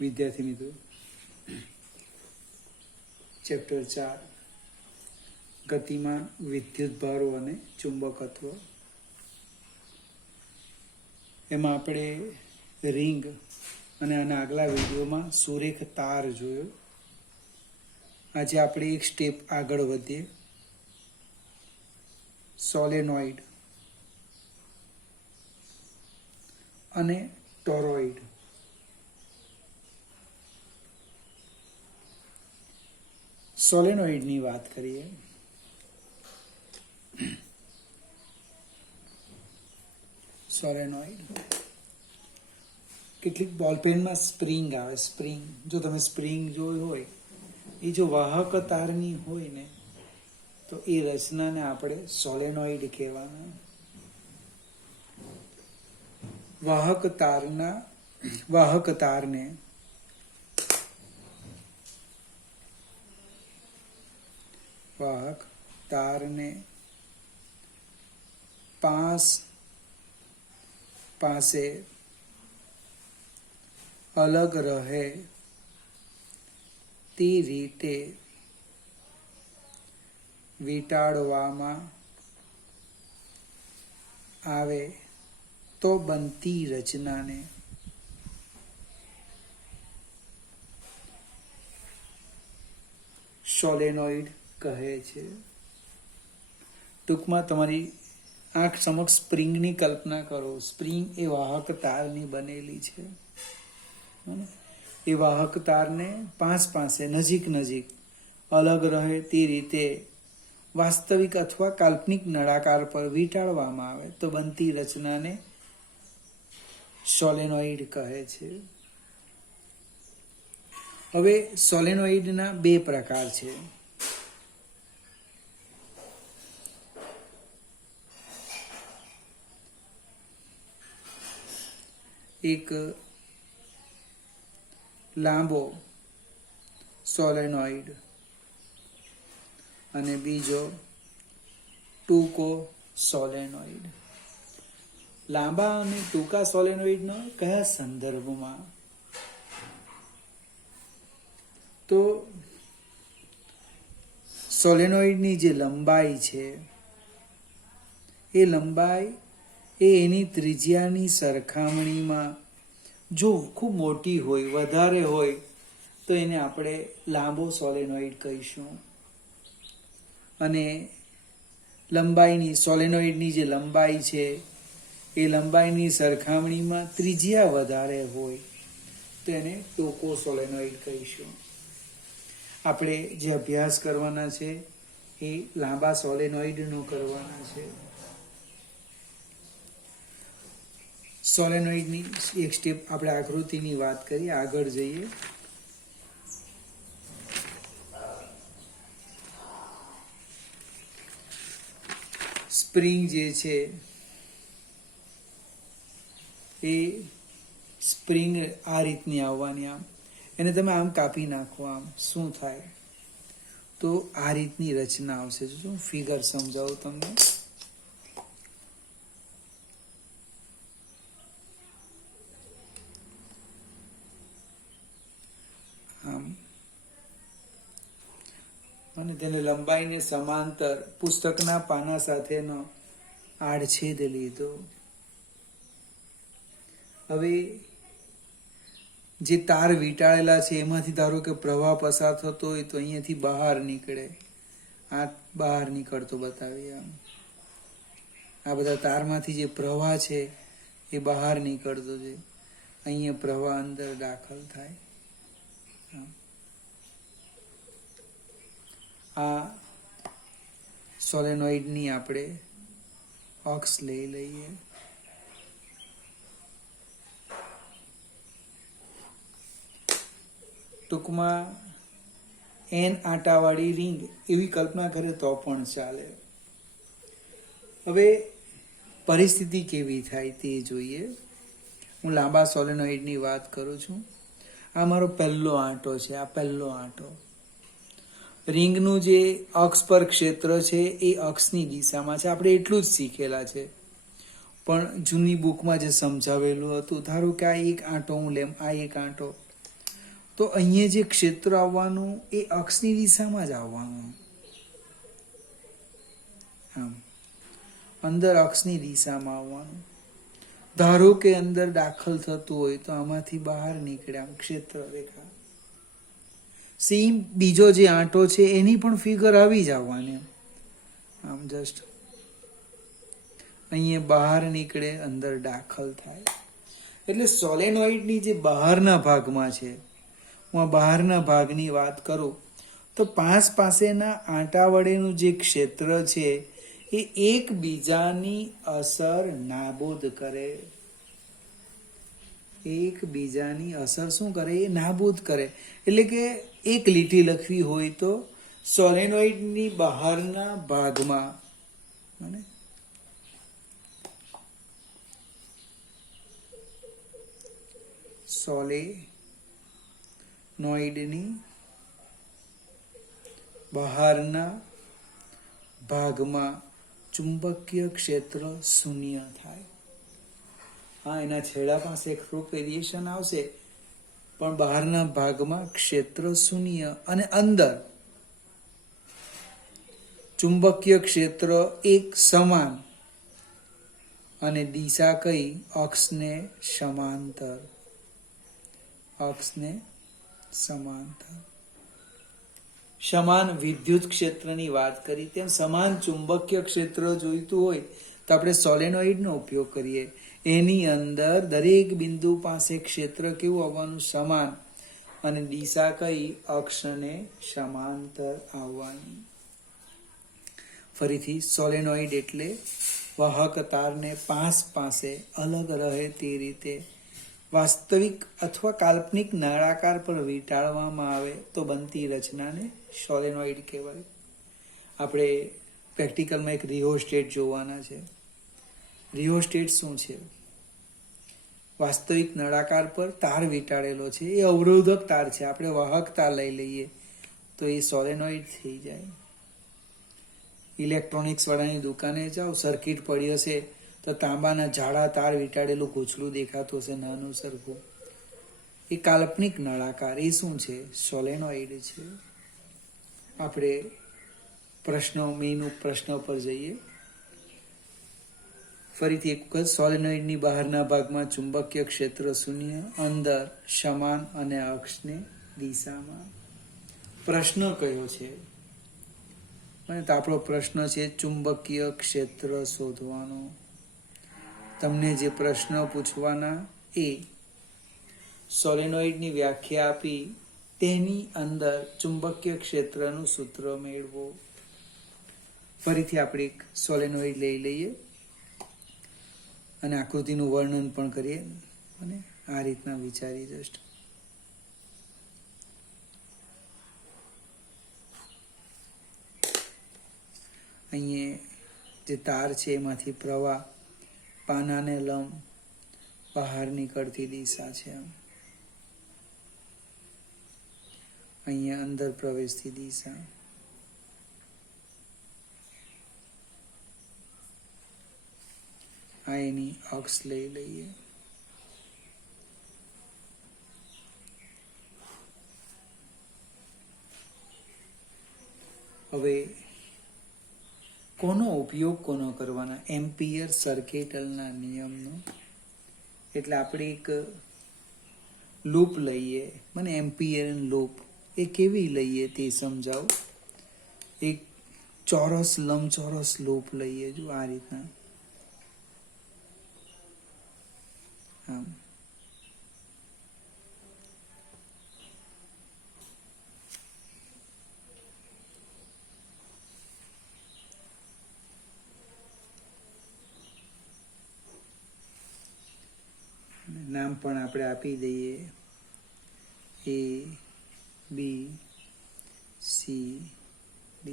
વિદ્યાર્થી મિત્રો, ચેપ્ટર 4 ગતિમાં વિદ્યુતભારો અને ચુંબકત્વ. એમાં આપણે રિંગ અને આના આગલા વિડીયોમાં સુરેખ તાર જોયો. આજે આપણે એક સ્ટેપ આગળ વધીએ. સોલેનોઇડ અને ટોરોઇડ. સોલેનોઇડની વાત કરીએ. સોલેનોઇડ કેટલીક બોલપેનમાં સ્પ્રિંગ આવે. સ્પ્રિંગ, જો તમે સ્પ્રિંગ જોઈ હોય, એ જો વાહક તારની હોય ને, તો એ રચનાને આપણે સોલેનોઇડ કહેવાના. વાહક તારને વાહક તારને પાસે અલગ રહે તે રીતે વીંટાળવામાં આવે તો બનતી રચનાને સોલેનોઇડ કહે છે. ટૂંકમાં તમારી આંખ સમક્ષ સ્પ્રિંગની કલ્પના કરો. સ્પ્રિંગ એ વાહક તારની બનેલી છે. એ વાહક તારને પાસે નજીક અલગ રહે તે રીતે વાસ્તવિક અથવા કાલ્પનિક નળાકાર પર વીંટાળવામાં આવે તો બનતી રચનાને સોલેનોઇડ કહે છે. હવે સોલેનોઇડના બે પ્રકાર છે. એક લાંબો સોલેનોઇડ અને બીજો ટૂંકો સોલેનોઇડ. લાંબા અને ટૂંકા સોલેનોઇડનો કયા સંદર્ભમાં? તો સોલેનોઇડની જે લંબાઈ છે, એ લંબાઈ એની ત્રિજ્યાની સરખામણીમાં જો ખૂબ મોટી હોય, વધારે હોય, તો એને આપણે લાંબો સોલેનોઇડ કહીશું. અને સોલેનોઇડની જે લંબાઈ છે, એ લંબાઈની સરખામણીમાં ત્રિજ્યા વધારે હોય તો એને ટૂંકો સોલેનોઇડ કહીશું. આપણે જે અભ્યાસ કરવાના છે એ લાંબા સોલેનોઇડનો કરવાના છે. સોલેનોઇડની એક સ્ટેપ આપણે આકૃતિની વાત કરીએ, આગળ જઈએ. સ્પ્રિંગ જે છે એ સ્પ્રિંગ આ રીતની આવવાની. આમ એને તમે આમ કાપી નાખો, આમ શું થાય? તો આ રીતની રચના આવશે. જો ફિગર સમજાવું તમને. અને તેને લંબાઈને સમાંતર પુસ્તકના પાના સાથેનો આડછેદ લીધો. હવે જે તાર વીંટાળેલા છે એમાંથી ધારો કે પ્રવાહ પસાર થતો હોય તો અહીંયાથી બહાર નીકળે. આ બહાર નીકળતો બતાવીએ. આ બધા તારમાંથી જે પ્રવાહ છે એ બહાર નીકળતો છે. અહીંયા પ્રવાહ અંદર દાખલ થાય. આ સોલેનોઇડની આપણે અક્ષ લઈ લઈએ. ટૂંકમાં એન આંટાવાળી રિંગ એવી કલ્પના કરે તો પણ ચાલે. હવે પરિસ્થિતિ કેવી થાય તે જોઈએ. હું લાંબા સોલેનોઇડની વાત કરું છું. આ મારો પહેલો આંટો છે. આ પહેલો આંટો. રિંગનું જે અક્ષ પર ક્ષેત્ર છે એ અક્ષની દિશામાં છે. આપણે એટલું જ શીખેલા છે. પણ જૂની બુકમાં જે સમજાવેલું હતું, ધારો કે આ એક આંટો હું લેમ, આ એક આંટો, તો અહીંયા જે ક્ષેત્ર આવવાનું એ અક્ષની દિશામાં જ આવવાનું. આમ અંદર અક્ષની દિશામાં આવવાનું. ધારો કે અંદર દાખલ થતું હોય તો આમાંથી બહાર નીકળે આમ ક્ષેત્ર રેખા. સેમ બીજો જે આંટો છે એની પણ ફિગર આવી જ આવવાની. આમ જસ્ટ અહીંયા બહાર નીકળે, અંદર દાખલ થાય. એટલે સોલેનોઇડની જે બહારના ભાગમાં છે, હું આ બહારના ભાગની વાત કરું તો પાસેના આંટા વડેનું જે ક્ષેત્ર છે એ એકબીજાની અસર નાબૂદ કરે. એકબીજાની અસર શું કરે? એ નાબૂદ કરે. એટલે કે એક લીટી લખવી હોય તો સોલેનોઇડની બહારના ભાગમાં અને સોલેનોઇડની બહારના ભાગમાં ચુંબકીય ક્ષેત્ર શૂન્ય થાય. હા, એના છેડા પાસે એક થોડુંક વેરિએશન આવશે, પણ બહારના ભાગમાં ક્ષેત્ર શૂન્ય અને અંદર ચુંબકીય ક્ષેત્ર એક સમાન અને દિશા કઈ? અક્ષને સમાંતર. અક્ષને સમાંતર. સમાન વિદ્યુત ક્ષેત્રની વાત કરી તેમ સમાન ચુંબકીય ક્ષેત્ર જોઈતું હોય તો આપણે સોલેનોઇડનો ઉપયોગ કરીએ. એની અંદર દરેક બિંદુ પાસે ક્ષેત્ર કેવું આવવાનું? સમાન અને દિશા કઈ? અક્ષને સમાંતર આવવાની. ફરીથી સોલેનોઇડ એટલે વાહક તારને પાસે અલગ રહે તે રીતે વાસ્તવિક અથવા કાલ્પનિક નળાકાર પર વીંટાળવામાં આવે તો બનતી રચનાને સોલેનોઇડ કહેવાય. આપણે પ્રેક્ટિકલમાં એક રિયોસ્ટેટ જોવાના છે. રિયોસ્ટેટ શું છે? વાસ્તવિક નળાકાર પર તાર વીંટાળેલો છે, એ અવરોધક તાર છે. આપણે વાહક તાર લઈ લઈએ તો એ સોલેનોઇડ થઈ જાય. ઇલેક્ટ્રોનિક્સ વાળાની દુકાને જાઓ, સર્કિટ પડી હશે તો તાંબાના જાડા તાર વીંટાળેલું ગૂંચળું દેખાતું હશે, નાનું સરખું. એ કાલ્પનિક નળાકાર. એ શું છે? સોલેનોઇડ છે. આપણે મેઇન પ્રશ્ન પર જઈએ. ફરીથી એક વખત સોલેનોઇડની બહારના ભાગમાં ચુંબકીય ક્ષેત્ર શૂન્ય, અંદર સમાન અને અક્ષને દિશામાં. પ્રશ્ન કયો છે? તો આપણો પ્રશ્ન છે ચુંબકીય ક્ષેત્ર શોધવાનો. તમને જે પ્રશ્ન પૂછવાના એ સોલેનોઇડની વ્યાખ્યા આપી તેની અંદર ચુંબકીય ક્ષેત્રનું સૂત્ર મેળવો. ફરીથી આપણે એક સોલેનોઇડ લઈ લઈએ અને આકૃતિનું વર્ણન પણ કરીએ અને આ રીતના વિચારી જસ્ટ. અહીંયા જે તાર છે એમાંથી પ્રવાહ પાનાને લંબ બહાર નીકળતી દિશા છે. અહીંયા અંદર પ્રવેશતી દિશા. આ એની અક્ષ લઈ લઈએ. હવે કોનો ઉપયોગ કરવાના? એમ્પિયર સર્કિટલના નિયમનો. એટલે આપણે એક લૂપ લઈએ. મને એમ્પિયર લૂપ એ કેવી લઈએ તે સમજાવું. એક ચોરસ લંબચોરસ લૂપ લઈએ. જો આ રીતના. આમ નામ પણ આપણે આપી દઈએ A B C D.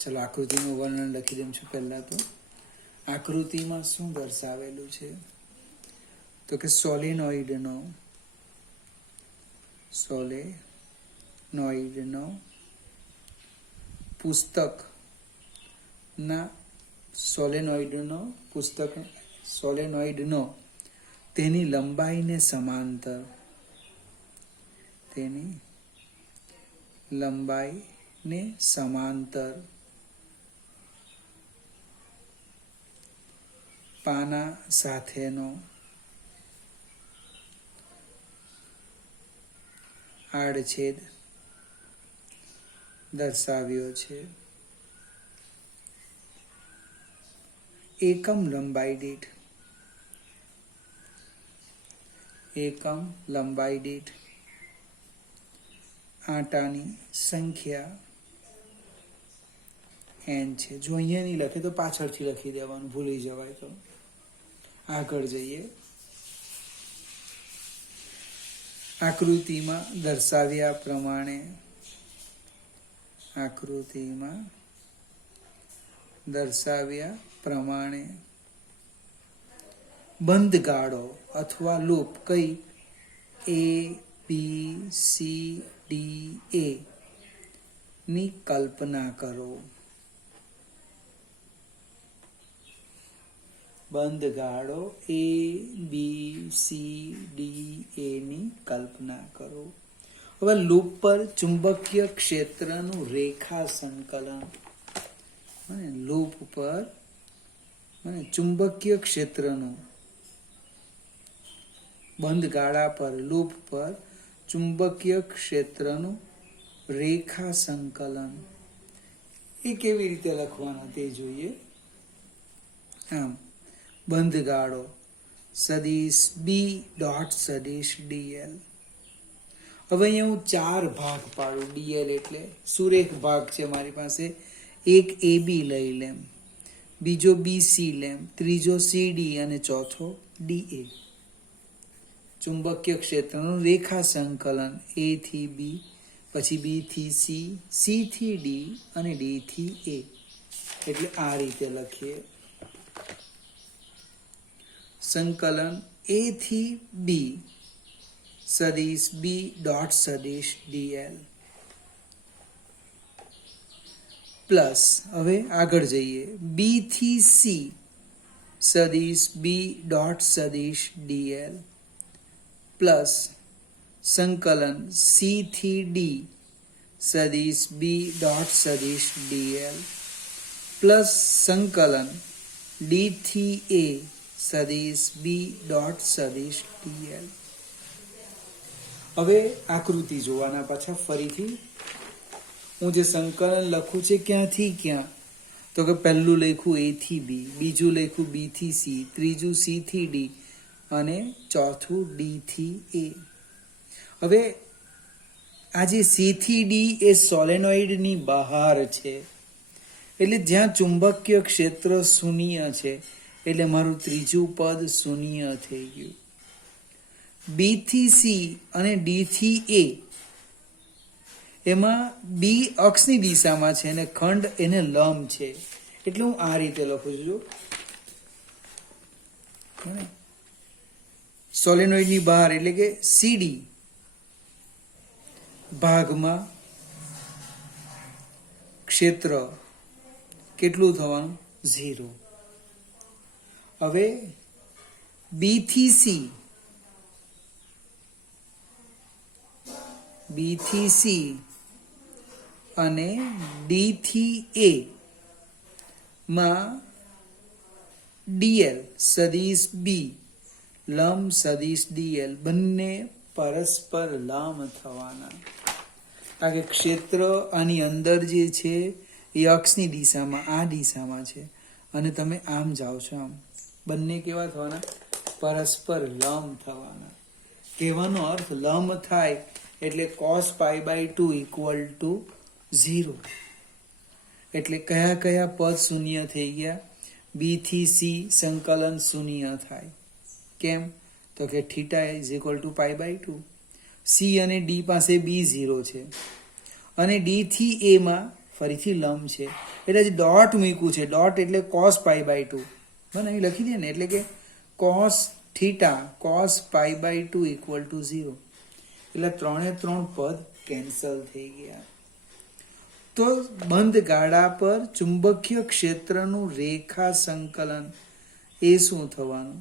ચલો આકૃતિનું વર્ણન લખી દઉં છું. પહેલા તો આકૃતિમાં શું દર્શાવેલું છે તો કે સોલેનોઇડનો પુસ્તકનો તેની લંબાઈને સમાંતર, તેની લંબાઈને સમાંતર પાના સાથેનો આડછેદ દર્શાવ્યો છે. એકમ લંબાઈ દીઠ, એકમ લંબાઈ દીઠ આંટાની સંખ્યા n છે. જો અહીંયા નહીં લખે તો પાછળથી લખી દેવાનું, ભૂલી જવાય તો. આગળ જઈએ. આકૃતિમાં દર્શાવ્યા પ્રમાણે, આકૃતિમાં દર્શાવ્યા પ્રમાણે બંધ ગાળો અથવા લૂપ કઈ ABCDA ની કલ્પના કરો. બંધ ગાળો ABCDA ની કલ્પના કરો. હવે લૂપ પર ચુંબકીય ક્ષેત્રનું રેખા સંકલન, લૂપ પર ચુંબકીય ક્ષેત્રનું, બંધ ગાળા પર લૂપ પર ચુંબકીય ક્ષેત્રનું રેખા સંકલન એ કેવી રીતે લખવાના તે જોઈએ. આમ બંધ ગાળો સદિશ B ડોટ સદિશ DL. હવે અહીંયા હું 4 ભાગ પાડું. DL એટલે સુરેખ ભાગ છે મારી પાસે. એક AB લઈ લેમ, બીજો BC લેમ, ત્રીજો CD અને ચોથો DA. ચુંબકીય ક્ષેત્રનું રેખા સંકલન A થી B, પછી B થી C, C થી D અને D થી A. એટલે આ રીતે લખીએ. સંકલન A થી B સદિશ B ડોટ સદિશ DL પ્લસ, હવે આગળ જઈએ, B થી C સદિશ B ડોટ સદિશ DL પ્લસ સંકલન C થી D સદિશ B ડોટ સદિશ DL પ્લસ સંકલન D થી A સદિશ B ડોટ સદિશ DL. હવે આકૃતિ જોવાના પાછા ફરીથી. હું જે સંકલન લખું છે ક્યાંથી ક્યાં, તો કે પહેલું લખ્યું A થી B, બીજું લખ્યું B થી C, ત્રીજું C થી D અને ચોથું D થી A. હવે આ જે C થી D એ સોલેનોઇડની બહાર છે, એટલે જ્યાં ચુંબકીય ક્ષેત્ર શૂન્ય છે, એટલે મારું ત્રીજું પદ શૂન્ય થઈ ગયું. B થી C અને D થી A એમાં B અક્ષની દિશામાં છે અને ખંડ એને લંબ છે, એટલે હું આ રીતે લખું છું. સોલેનોઇડની બહાર એટલે કે CD ભાગમાં ક્ષેત્ર કેટલું થવાનું? 0. હવે B થી C, B થી C અને D થી A માં DL સદિશ B લંબ સદિશ DL બંને પરસ્પર લંબ થવાના. કારણ કે ક્ષેત્ર આની અંદર જે છે એ અક્ષની દિશામાં, આ દિશામાં છે, અને તમે આમ જાઓ છો, આમ બંને કેવા થવાના? પરસ્પર લંબ થવાના. કહેવાનો અર્થ લંબ થાય એટલે cos π/2 ઇક્વલ ટુ 0. એટલે કયા કયા પદ શૂન્ય થઈ ગયા? B થી C સંકલન શૂન્ય થાય. કેમ? તો કે theta is equal to π/2. C અને D પાસે B 0 છે અને D થી A માં ફરીથી લંબ છે, એટલે ડોટ મૂક્યું છે. ડોટ એટલે cos π/2. બને અહીં લખી દે ને, એટલે કે cos theta cos π/2 equal to 0. એટલે 3 પદ કેન્સલ થઈ ગયા. તો બંધ ગાળા પર ચુંબકીય ક્ષેત્રનું રેખા સંકલન એ શું થવાનું?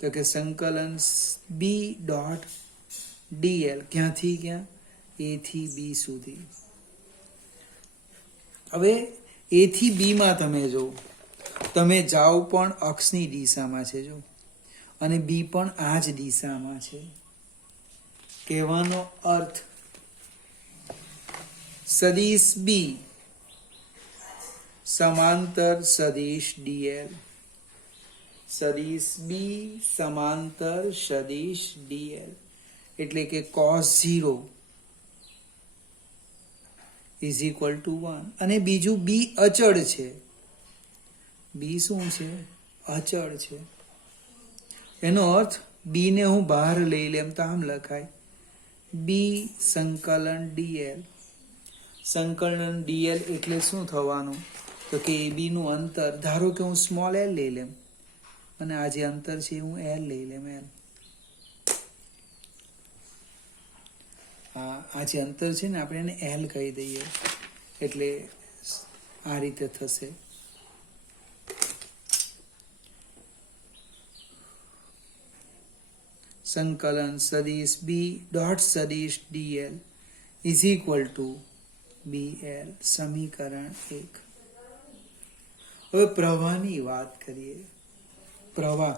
તો કે સંકલન બી ડોટ ડીએલ ક્યાંથી ક્યાં એ થી બી સુધી. હવે એ થી બી માં તમે જો, તમે જાઓ પણ અક્ષની દિશામાં છે જો, અને બી પણ આ જ દિશામાં છે. કહેવાનો અર્થ સદિશ બી સમાંતર સદિશ ડીએલ, સદિશ બી સમાંતર સદિશ ડીએલ એટલે કે cos 0 ઇઝ ઇક્વલ ટુ 1. અને બીજું બી અચળ છે. બી શું છે? અચળ છે. એનો અર્થ બી ને હું બહાર લઈ લેમ તો આમ લખાય બી સંકલન ડીએલ. સંકલન ડીએલ એટલે શું થવાનું? તો કે એ બી નું અંતર, ધારો કે હું સ્મોલ એલ લઈ લેમ અને આ જે અંતર છે હું એલ લઈ લેમ. એલ આ જે અંતર છે ને આપણે એને એલ કહી દઈએ એટલે આ રીતે થશે. સંકલન સદિશ બી ડોટ સદિશ DL is equal two BL. સમીકરણ 1. હવે પ્રવાહની વાત કરીએ. પ્રવાહ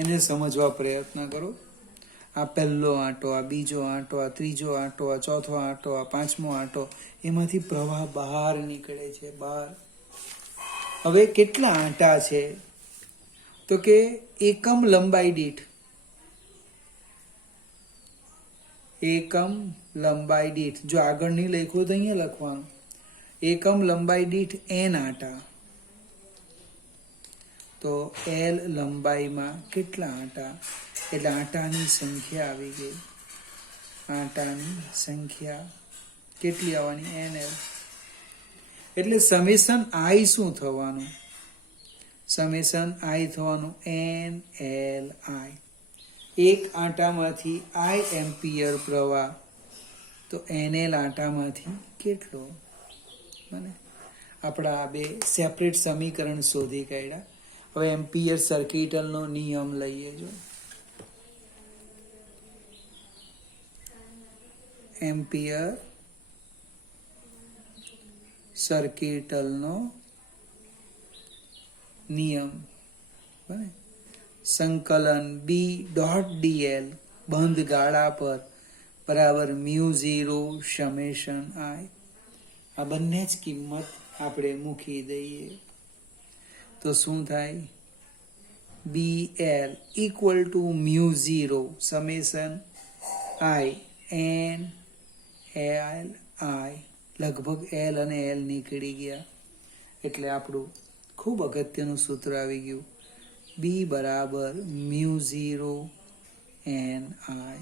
એને સમજવા પ્રયત્ન કરો. આ પહેલો આંટો, આ બીજો આંટો, આ ત્રીજો આંટો, આ ચોથો આંટો, આ પાંચમો આંટો, એમાંથી પ્રવાહ બહાર નીકળે છે, બહાર. હવે કેટલા આંટા છે? તો કે એકમ લંબાઈ દીઠ, એકમ લંબાઈ દીઠ, જો આગળ નહીં લખ્યું તો અહીંયા લખવાનું, એકમ લંબાઈ દીઠ n આંટા. તો L લંબાઈમાં કેટલા આંટા? એટલે આંટાની સંખ્યા આવી ગઈ. આંટાની સંખ્યા કેટલી આવવાની? NL. એટલે સમેશન I શું થવાનું? સમેશન I થવાનું NLI. એક આંટામાંથી I એમ્પિયર પ્રવાહ, તો NL આંટામાંથી કેટલો? બને આપણા આ બે સેપરેટ સમીકરણ શોધી કાઢ્યા. હવે એમ્પિયર સર્કિટલનો નિયમ લઈએ. જો એમ્પિયર સર્કિટલનો નિયમ બને સંકલન બી ડોટ ડીએલ બંધ ગાળા પર બરાબર μ0 સમેશન I. આ બંને જ કિંમત આપણે મૂકી દઈએ તો શું થાય? BL equal to μ0 summation I n L I. લગભગ L અને L નીકળી ગયા એટલે આપણું ખૂબ અગત્યનું સૂત્ર આવી ગયું. B બરાબર μ0 NI.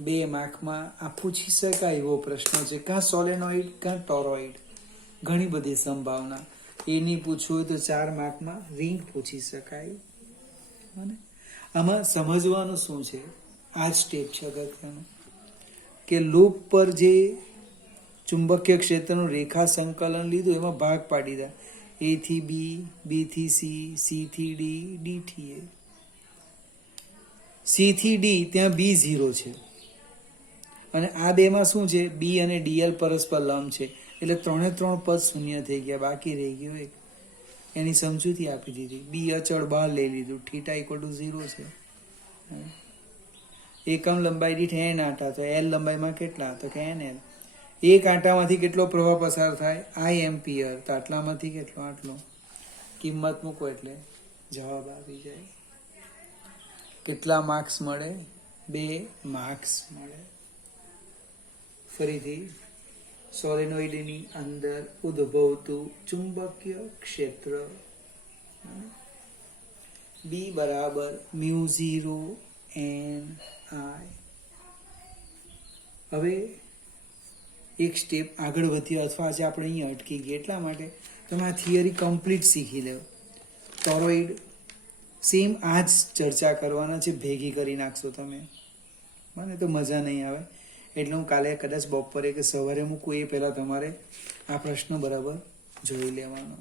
2 માર્કમાં આ પૂછી શકાય એવો પ્રશ્ન છે. કાં સોલેનોઇડ કાં ટોરોઇડ, ઘણી બધી સંભાવના. એની પૂછવું હોય તો 4 માર્કમાં રિંગ પૂછી શકાય. આમાં સમજવાનું શું છે? આ જ સ્ટેપ છે અગત્યનું કે લૂપ પર જે ચુંબકીય ક્ષેત્રનું રેખા સંકલન લીધું એમાં ભાગ પાડી દે. A થી B, B થી C, C થી D, D થી A. C થી D ત્યાં B0 છે અને આ બેમાં શું છે? B અને DL પરસ્પર લંબ છે એટલે 3 પદ શૂન્ય થઈ ગયા, બાકી રહી ગયું એક. એની સમજૂતી આપી દીધી. B અચળ બહાર લઈ લીધું, θ = 0 છે. એકમ લંબાઈ દીઠ n આંટા, તો L લંબાઈમાં કેટલા? તો કે NL. એક આંટામાંથી કેટલો પ્રવાહ પસાર થાય? I ampere. તો આટલામાંથી કેટલો? આટલો. કિંમત મૂકો એટલે જવાબ આવી જાય. કેટલા માર્ક્સ મળે? 2 માર્ક્સ મળે. ફરીથી સોલેનોઇડની અંદર ઉદ્ભવતું ચુંબકીય ક્ષેત્ર B બરાબર μ0 NI. હવે એક સ્ટેપ આગળ વધ્યો, અથવા આજે આપણે અહીંયા અટકી ગયા. એટલા માટે તમે આ થિયરી કમ્પ્લીટ શીખી લો. ટોરોઇડ સેમ આ જ ચર્ચા કરવાના છે, ભેગી કરી નાખશો તમે. મને તો મજા નહીં આવે એટલે હું કાલે કદાચ બપોરે કે સવારે મૂકું એ પહેલાં તમારે આ પ્રશ્ન બરાબર જોઈ લેવાનો.